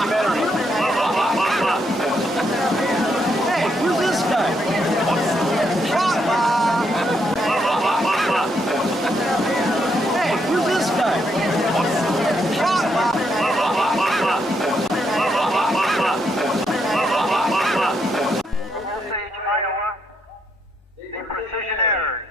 documentary. Hey, who's this guy? Hey, who's this guy? Osage, Iowa, the Precisionnaires.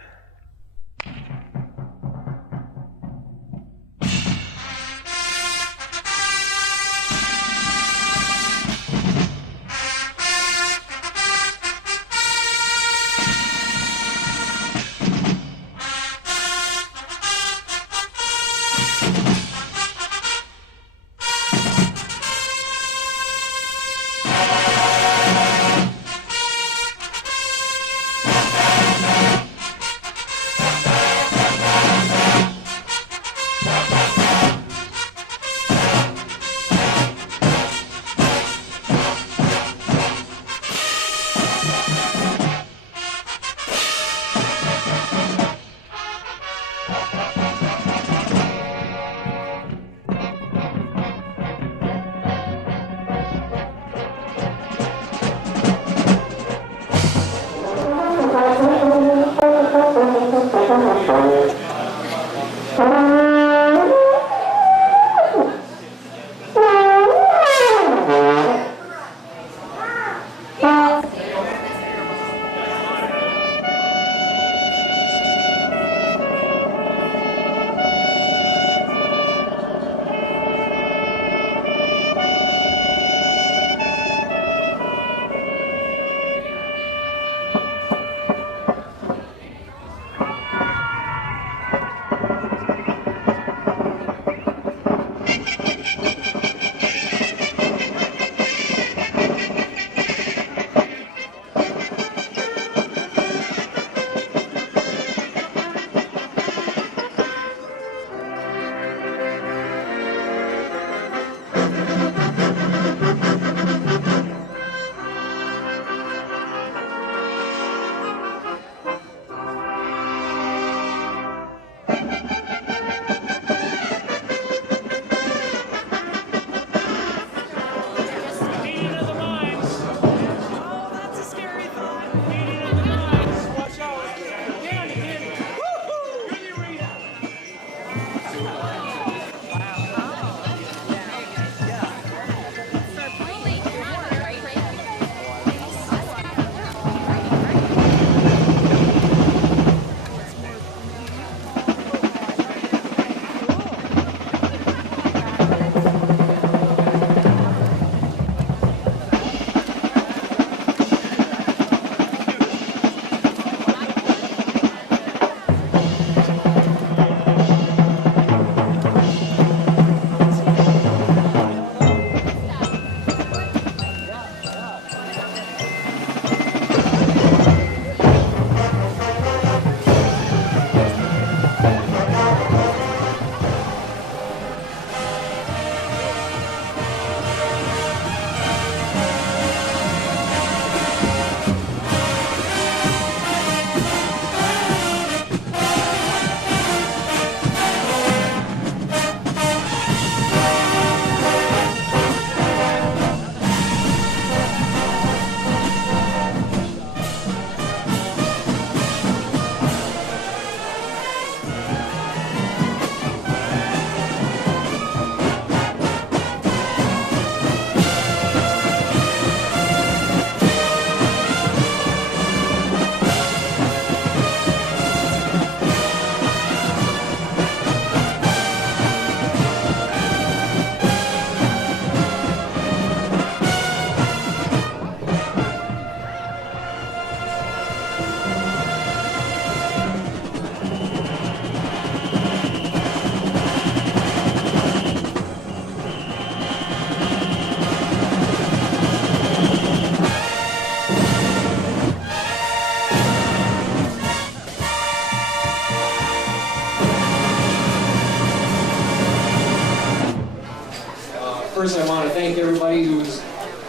First, I want to thank everybody who's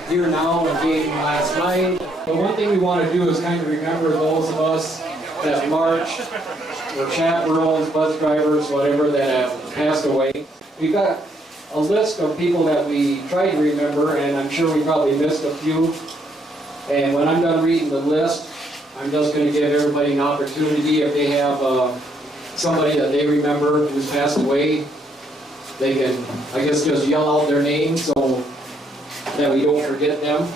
here now and came last night. But one thing we want to do is kind of remember those of us that marched, or chaperones, bus drivers, whatever, that have passed away. We've got a list of people that we tried to remember, and I'm sure we probably missed a few. And when I'm done reading the list, I'm just going to give everybody an opportunity, if they have somebody that they remember who's passed away, they can, I guess, just yell out their name so that we don't forget them.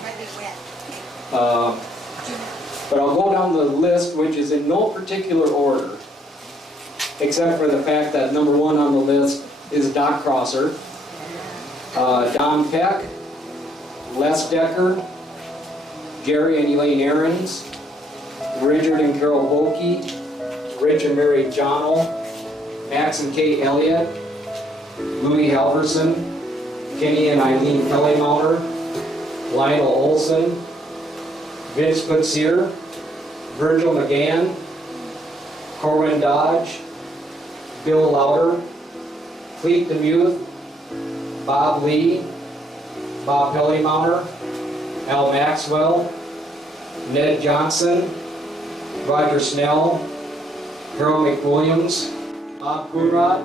But I'll go down the list, which is in no particular order, except for the fact that number 1 on the list is Doc Crosser, Don Peck, Les Decker, Jerry and Elaine Ahrens, Richard and Carol Volke, Rich and Mary Johnno, Max and Kate Elliott, Louis Halverson, Kenny and Eileen Kellymounter, Lionel Olson, Vince Putsier, Virgil McGann, Corwin Dodge, Bill Lauder, Cleet DeMuth, Bob Lee, Bob Kellymounter, Al Maxwell, Ned Johnson, Roger Snell, Harold McWilliams, Bob Coonrod.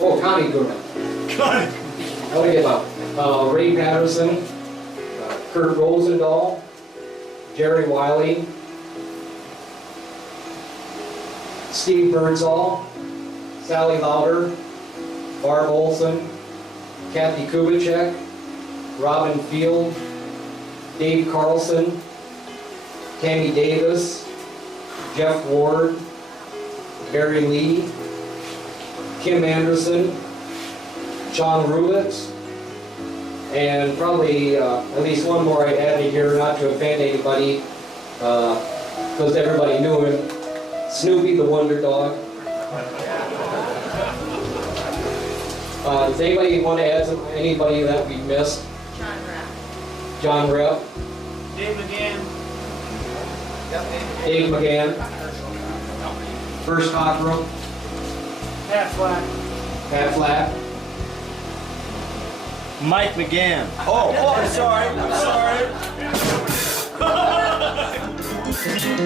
Oh, Connie Coonrod. Connie. How do I get Bob? Ray Patterson, Kurt Rosendahl, Jerry Wiley, Steve Birdsall, Sally Lauder, Barb Olson, Kathy Kubicek, Robin Field, Dave Carlson, Tammy Davis, Jeff Ward, Barry Lee, Kim Anderson, Sean Rulitz, and probably at least one more I added here, not to offend anybody, because everybody knew him, Snoopy the Wonder Dog. Does anybody want to add anybody that we missed? John Rapp. John Rep. Dave McGann. Dave McGann. First Cockrell. Pat Flack. Pat Flack. Mike McGann. Oh, I'm sorry. That's all right, it's all right. Good to see you.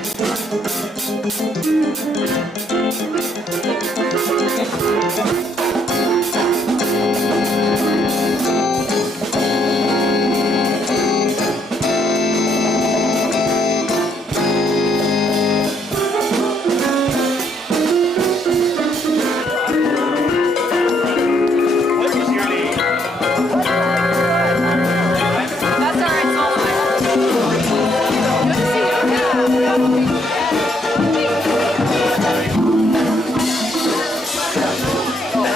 Yeah.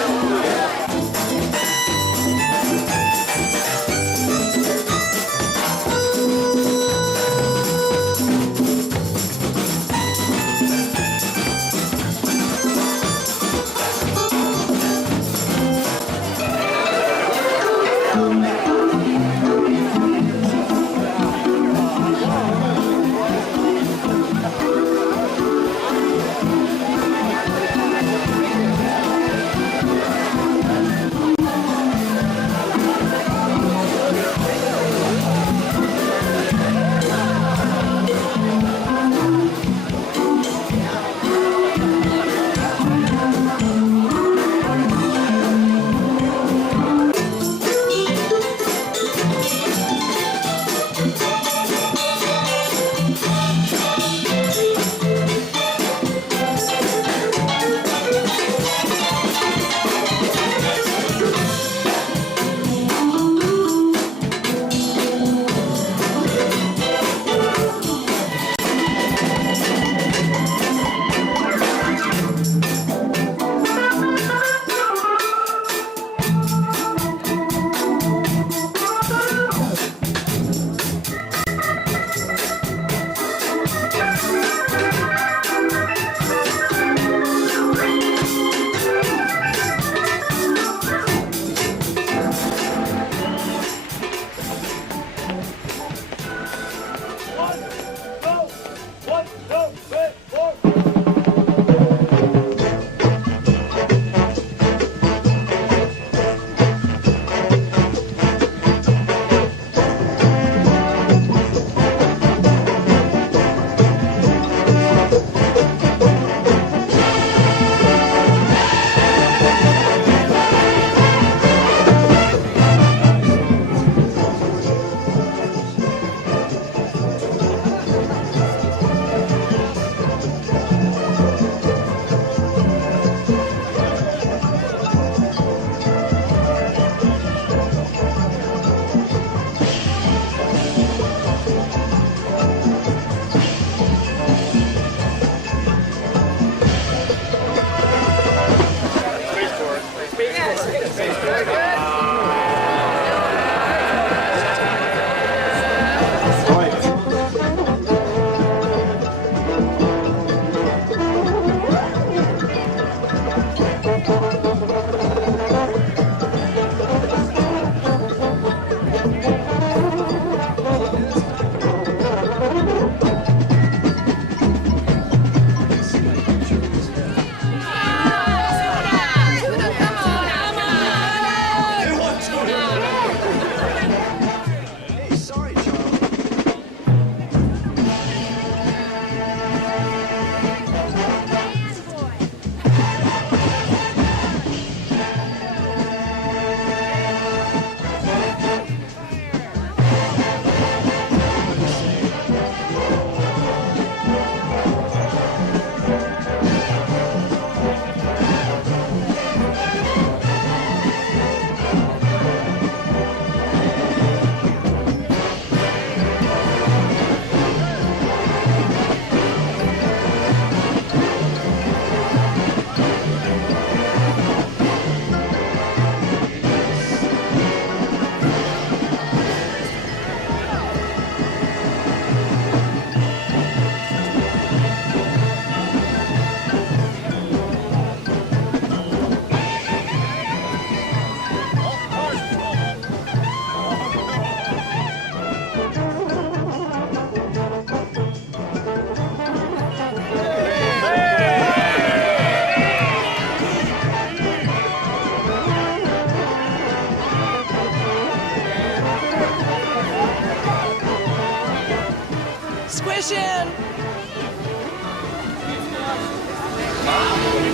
Precision!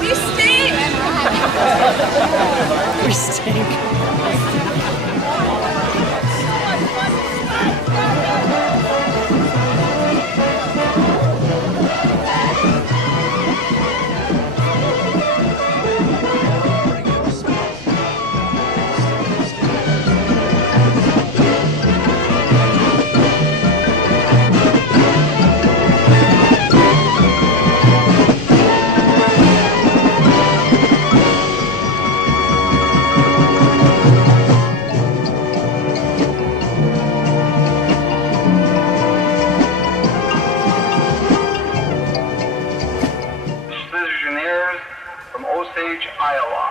We stink! We stink. Precisionnaires from Osage, Iowa.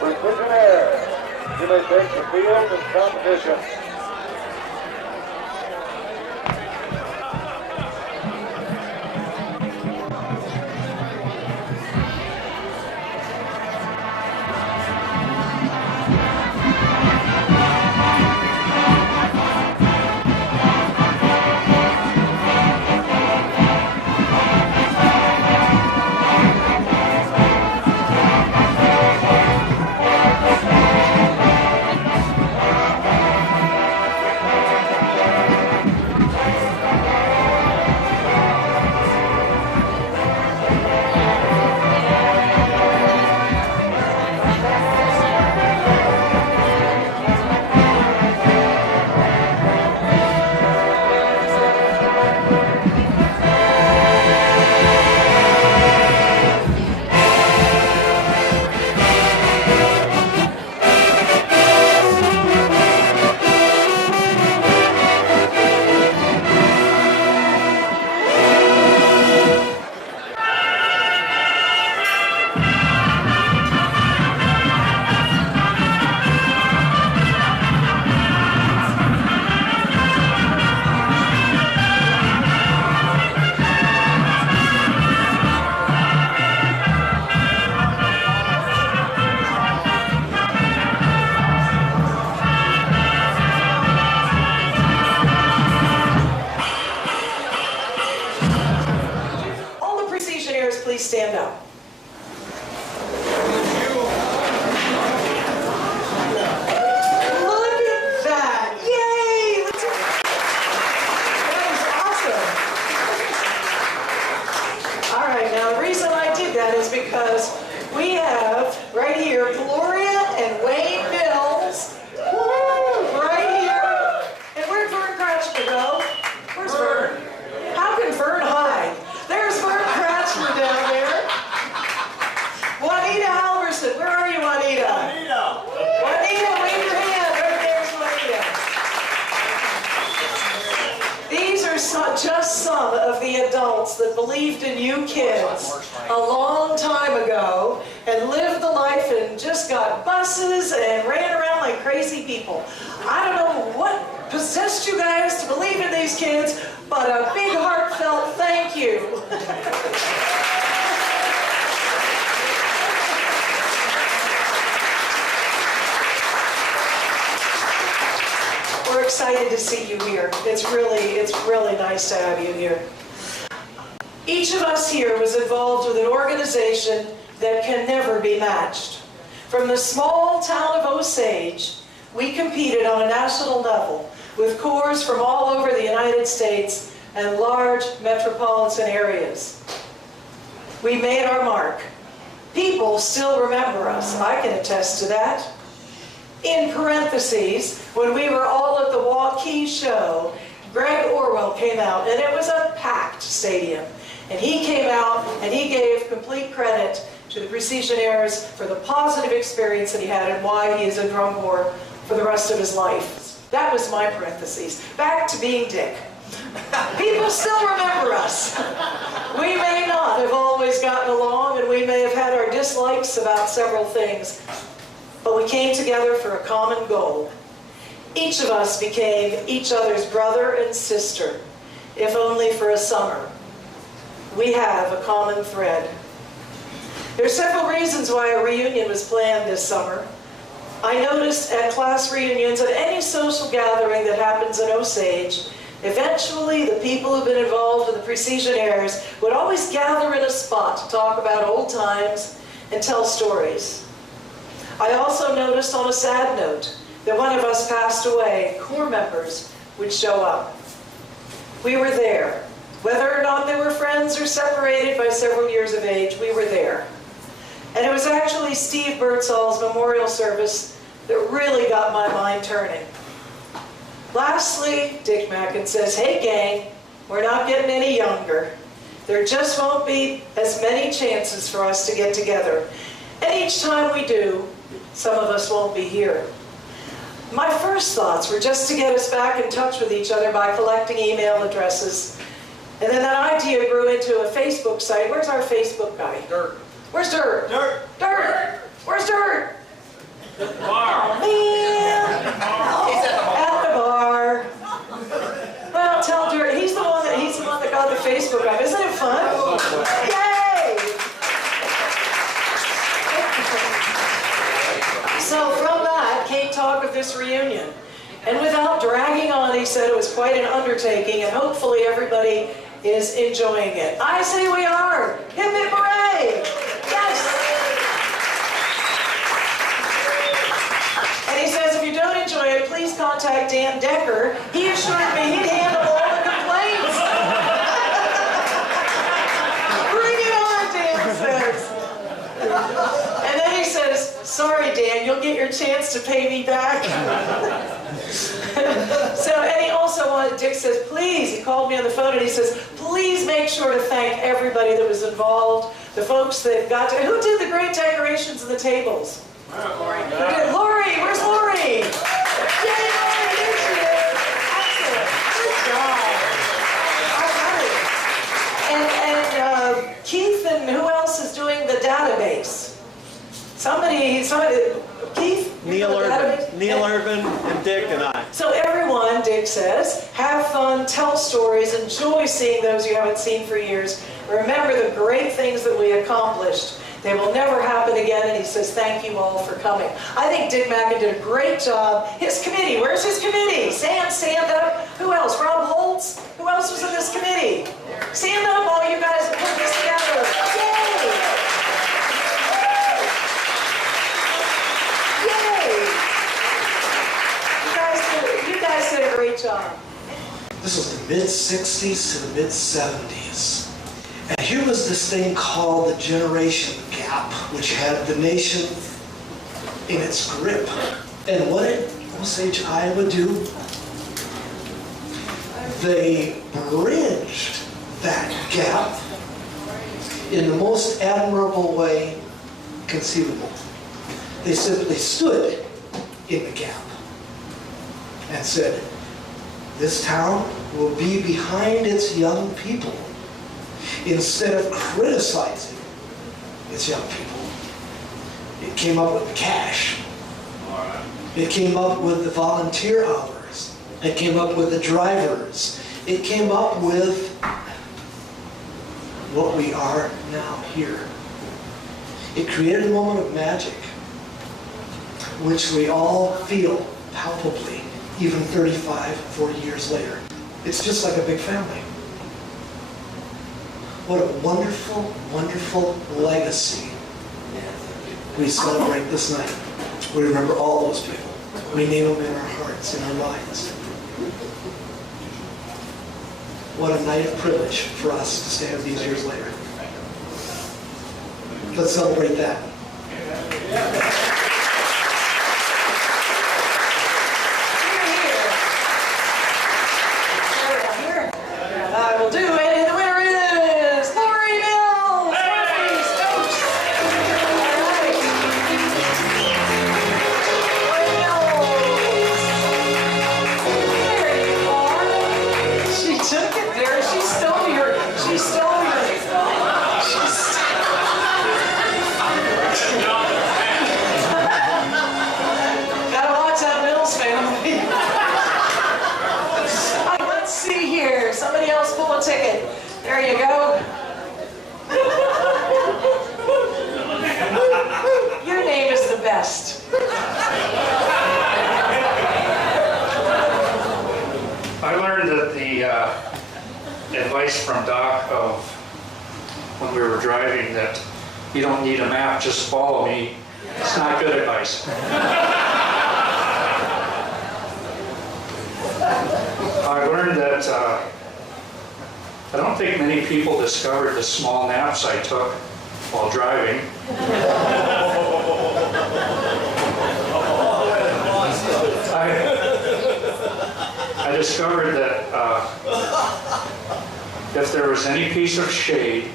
Precisionnaires, you may take the field in competition. Please stand up. Look at that. Yay! That was awesome. All right, now the reason I did that is because we have right here Gloria and Wayne Mills. Woo! Right here. And where'd Vern Kratchmer go? Where's Vern? How can Vern hide? There's Vern Kratchmer down there. Juanita Halverson, where are you, Juanita? Juanita, wave your hand. Right there's Juanita. These are just some of the adults that believed in you kids a long time ago and lived the life and just got buses and ran around like crazy people. I don't know what possessed you guys to believe in these kids, but a big heartfelt thank you. We're excited to see you here. It's really nice to have you here. Each of us here was involved with an organization that can never be matched. From the small town of Osage, we competed on a national level with corps from all over the United States and large metropolitan areas. We made our mark. People still remember us. I can attest to that. In parentheses, when we were all at the Waukee show, Greg Orwell came out, and it was a packed stadium. And he came out and he gave complete credit to the Precisionnaires for the positive experience that he had and why he is a drum corps for the rest of his life. That was my parentheses. Back to being Dick. People still remember us. We may not have always gotten along, and we may have had our dislikes about several things, but we came together for a common goal. Each of us became each other's brother and sister, if only for a summer. We have a common thread. There are several reasons why a reunion was planned this summer. I noticed at class reunions, at any social gathering that happens in Osage, eventually the people who've been involved with the Precisionnaires would always gather in a spot to talk about old times and tell stories. I also noticed on a sad note that one of us passed away, corps members would show up. We were there. Whether or not they were friends or separated by several years of age, we were there. And it was actually Steve Birdsall's memorial service that really got my mind turning. Lastly, Dick Mackin says, "Hey gang, we're not getting any younger. There just won't be as many chances for us to get together. And each time we do, some of us won't be here." My first thoughts were just to get us back in touch with each other by collecting email addresses. And then that idea grew into a Facebook site. Where's our Facebook guy? Dirt. Where's Dirt? Dirt. Dirt! Where's Dirt? Bar. Man! He's at the bar. At the bar. Well, tell Dirt, he's the one that got the Facebook up. Isn't it fun? Yay! So from that came talk of this reunion. And without dragging on, he said it was quite an undertaking, and hopefully everybody is enjoying it. I say we are. Hip hip hooray! Yes! And he says if you don't enjoy it, please contact Dan Decker. He assured me he'd handle all the complaints. Bring it on, Dan says. And then he says, "Sorry, Dan, you'll get your chance to pay me back." So, and he also wanted, Dick says, please, he called me on the phone and he says, please make sure to thank everybody that was involved, the folks that got to, who did the great decorations of the tables? Lori. Who did? Lori, where's Lori? Yay, Lori, there she is. Excellent, good job. All right. And Keith and who else is doing the database? Somebody, Keith? Neil Irvin, and Dick and I. So everyone, Dick says, have fun, tell stories, enjoy seeing those you haven't seen for years. Remember the great things that we accomplished. They will never happen again, and he says, thank you all for coming. I think Dick Mackin did a great job. His committee, where's his committee? Sam, stand up. Who else? Rob Holtz? Who else was in this committee? Stand up, all you guys that put this together. Yay! You guys did a great job. This was the mid-60s to the mid-70s. And here was this thing called the generation gap, which had the nation in its grip. And what did Osage, Iowa do? They bridged that gap in the most admirable way conceivable. They simply stood in the gap and said, this town will be behind its young people instead of criticizing its young people. It came up with the cash. It came up with the volunteer hours. It came up with the drivers. It came up with what we are now here. It created a moment of magic, which we all feel palpably even 35, 40 years later. It's just like a big family. What a wonderful, wonderful legacy we celebrate this night. We remember all those people. We name them in our hearts, in our minds. What a night of privilege for us to stand these years later. Let's celebrate that. I will do it, and the winner is Lori Mills! Northeast Coach! All right. Lori Mills! There you are. She took it there. She stole your. Gotta watch that Mills family. Let's see here. Somebody else pull a ticket. There you go. Your name is the best. I learned that the advice from Doc of when we were driving that you don't need a map, just follow me. It's not good advice. I learned that I don't think many people discovered the small naps I took while driving. I discovered that if there was any piece of shade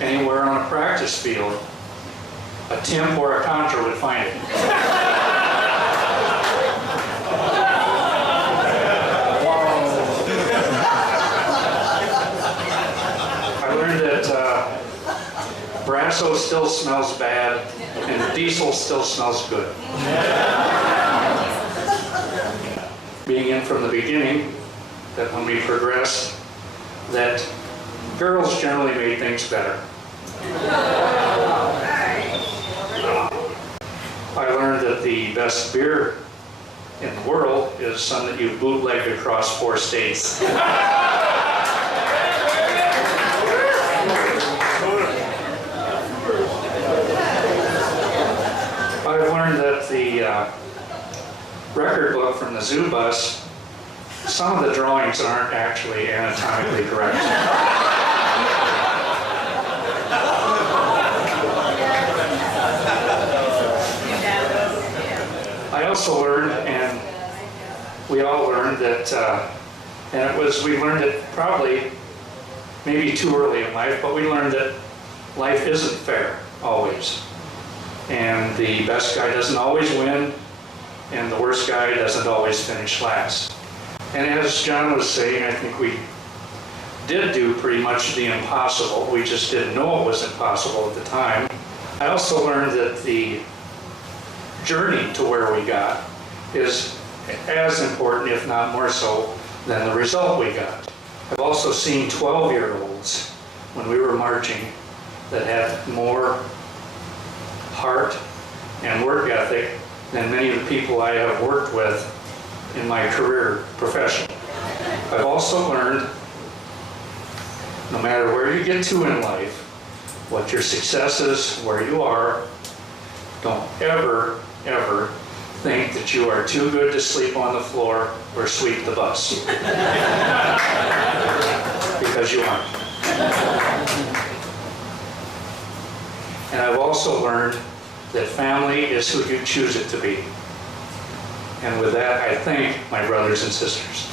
anywhere on a practice field, a temp or a contra would find it. I learned that Brasso still smells bad and diesel still smells good. Being in from the beginning, that when we progressed, that girls generally made things better. I learned that the best beer in the world is some that you've bootlegged across 4 states. I've learned that the record book from the zoo bus, some of the drawings aren't actually anatomically correct. I also learned, and we all learned that, we learned it probably maybe too early in life, but we learned that life isn't fair always. And the best guy doesn't always win, and the worst guy doesn't always finish last. And as John was saying, I think we did do pretty much the impossible. We just didn't know it was impossible at the time. I also learned that the journey to where we got is as important, if not more so, than the result we got. I've also seen 12-year-olds when we were marching that had more heart and work ethic than many of the people I have worked with in my career profession. I've also learned, no matter where you get to in life, what your success is, where you are, don't ever, ever think that you are too good to sleep on the floor or sweep the bus. Because you aren't. And I've also learned that family is who you choose it to be. And with that, I thank my brothers and sisters.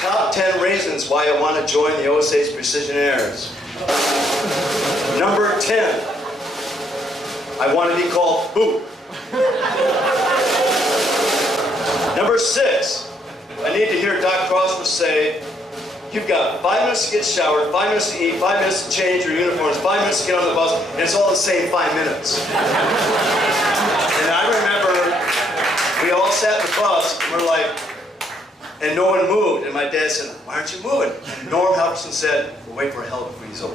Top 10 reasons why I want to join the Osage Precisionnaires. Number 10, I want to be called Boo. Number 6, I need to hear Doc Prosper say, you've got 5 minutes to get showered, 5 minutes to eat, 5 minutes to change your uniforms, 5 minutes to get on the bus, and it's all the same 5 minutes. And I remember we all sat in the bus and we're like, and no one moved. And my dad said, why aren't you moving? And Norm Halverson said, we'll wait for a hell to freeze over. 3,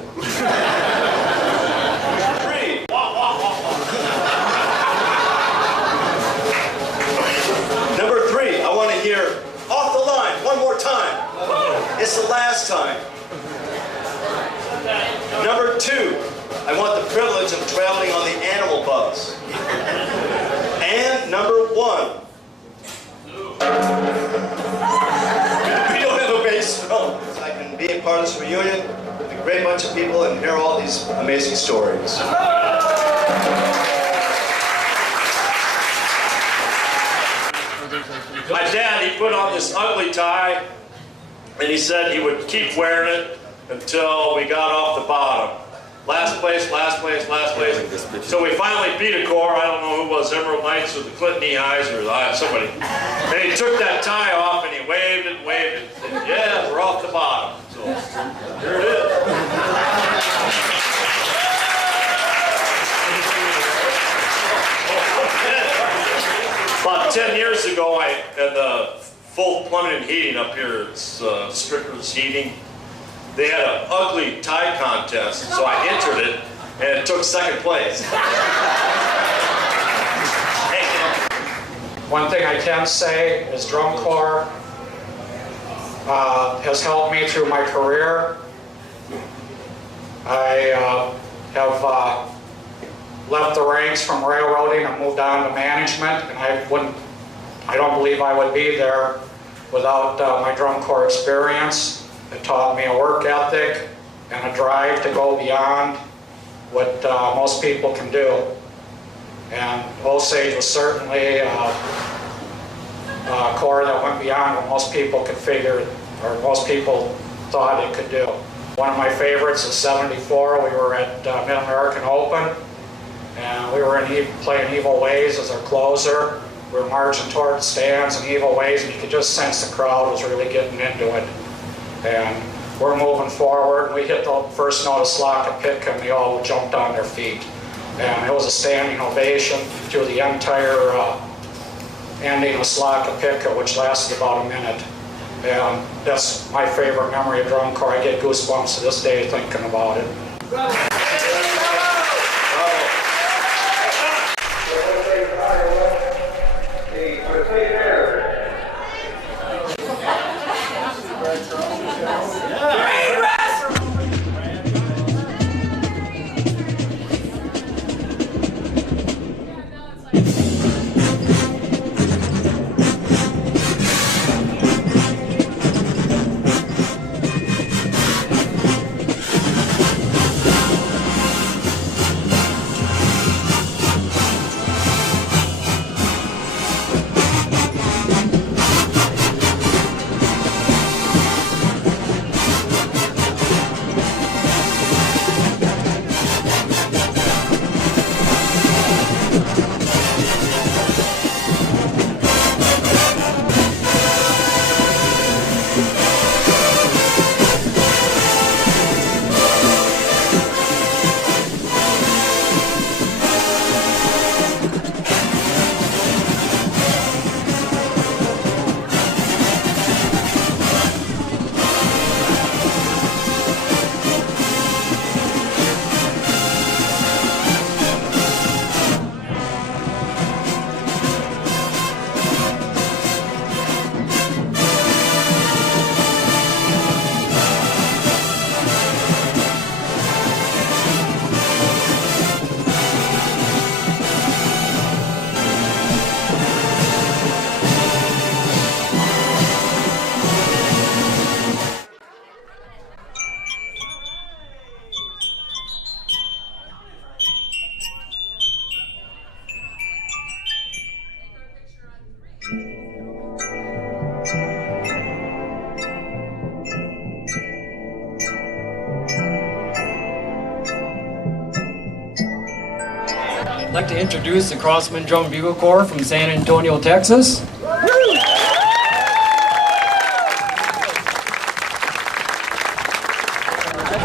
reunion with a great bunch of people and hear all these amazing stories. My dad, he put on this ugly tie, and he said he would keep wearing it until we got off the bottom. Last place, last place, last place. So we finally beat a corps. I don't know who it was, Emerald Knights or the Clinton Eyes or somebody. And he took that tie off and he waved it, waved it. And yeah, we're off the bottom. So here it is. About 10 years ago, I had the full plumbing and heating up here. It's Stricker's Heating. They had an ugly tie contest, so I entered it, and it took second place. One thing I can say is drum corps has helped me through my career. I have left the ranks from railroading and moved on to management, and I don't believe I would be there without my drum corps experience. It taught me a work ethic and a drive to go beyond what most people can do. And Osage was certainly a corps that went beyond what most people could figure, or most people thought it could do. One of my favorites is '74. We were at Mid-American Open, and we were playing Evil Ways as our closer. We were marching toward the stands in Evil Ways, and you could just sense the crowd was really getting into it. And we're moving forward, and we hit the first note of Slaka-Pitka, and they all jumped on their feet. And it was a standing ovation through the entire ending of Slaka-Pitka, which lasted about a minute. And that's my favorite memory of drum corps. I get goosebumps to this day thinking about it. I'd like to introduce the Crossman Drum Bugle Corps from San Antonio, Texas. For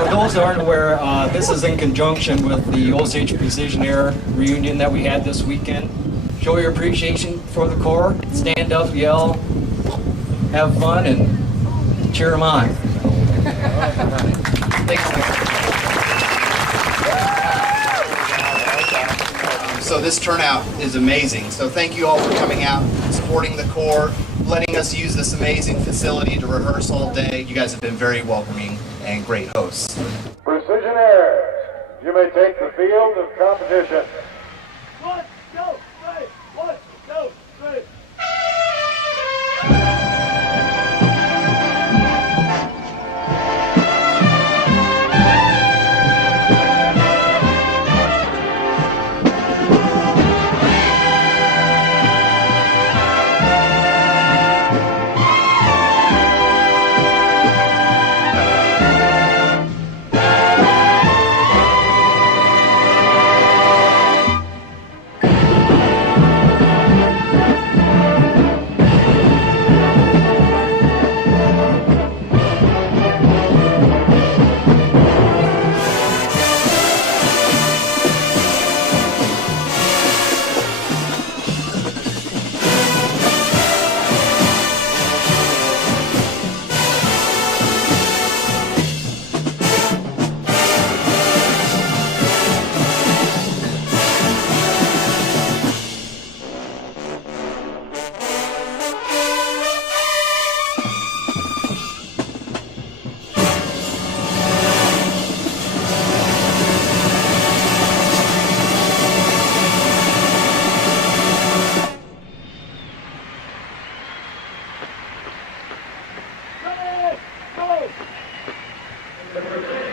those who aren't aware, this is in conjunction with the Osage Precisionnaires reunion that we had this weekend. Show your appreciation for the Corps, stand up, yell, have fun, and cheer them on. Thanks. So this turnout is amazing. So thank you all for coming out, supporting the Corps, letting us use this amazing facility to rehearse all day. You guys have been very welcoming and great hosts. Precisionnaires, you may take the field of competition. 1, 2, 3, 1, 2, 3. The Precisionnaires